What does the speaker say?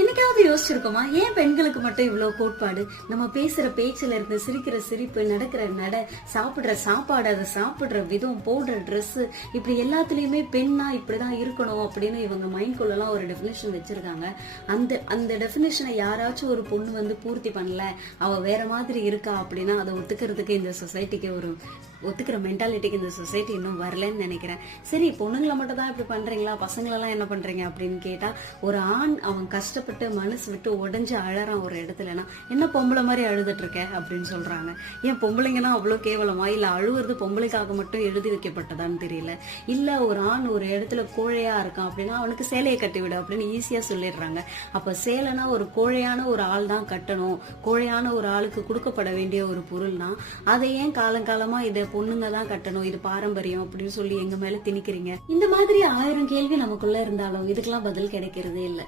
என்னைக்காவது யோசிச்சிருக்கோமா, ஏன் பெண்களுக்கு மட்டும் இவ்வளவு கோட்பாடு? நம்ம பேசுற பேச்சுல இருந்து, சிரிக்கிற சிரிப்பு, நடக்கிற நட, சாப்பிடுற சாப்பாடு, அதை சாப்பிடுற விதம், போடுற ட்ரெஸ், இப்படி எல்லாத்துலயுமே பெண்ணா இப்படிதான் இருக்கணும் அப்படின்னு இவங்க மைண்ட்குள்ள எல்லாம் ஒரு டெபினிஷன் வச்சிருக்காங்க. அந்த அந்த டெபினிஷனை யாராச்சும் ஒரு பொண்ணு வந்து பூர்த்தி பண்ணல, அவ வேற மாதிரி இருக்கா அப்படின்னா அதை ஒத்துக்கிறதுக்கு இந்த சொசைட்டிக்கு ஒத்துக்கிற மென்டாலிட்டிக்கு இந்த சொசைட்டி இன்னும் வரலன்னு நினைக்கிறேன். சரி, பொண்ணுங்களை மட்டும் தான் இப்படி பண்றீங்களா, பசங்களெல்லாம் என்ன பண்றீங்க அப்படின்னு கேட்டா, ஒரு ஆண் அவன் கஷ்டப்பட்டு மனசு விட்டு உடஞ்சு அழறான் ஒரு இடத்துலனா, என்ன பொம்பளை மாதிரி அழுதுட்டு இருக்க அப்படின்னு சொல்றாங்க. ஏன் பொம்பளைங்கன்னா அவ்வளவு கேவலமா? இல்ல அழுவுறது பொம்பளைக்காக மட்டும் எழுதி வைக்கப்பட்டதான்னு தெரியல. இல்ல ஒரு ஆண் ஒரு இடத்துல கோழையா இருக்கான் அப்படின்னா அவனுக்கு சேலையை கட்டி விடு அப்படின்னு ஈஸியா சொல்லிடுறாங்க. அப்ப சேலைனா ஒரு கோழையான ஒரு ஆள் தான் கட்டணும், கோழையான ஒரு ஆளுக்கு கொடுக்கப்பட வேண்டிய ஒரு பொருள்னா அதை ஏன் காலங்காலமா இதை பொண்ணுங்க தான் கட்டணும், இது பாரம்பரியம் அப்படின்னு சொல்லி எங்க மேல திணிக்கிறீங்க? இந்த மாதிரி 1000 கேள்வி நமக்குள்ள இருந்தாலும் இதுக்கெல்லாம் பதில் கிடைக்கிறதே இல்ல.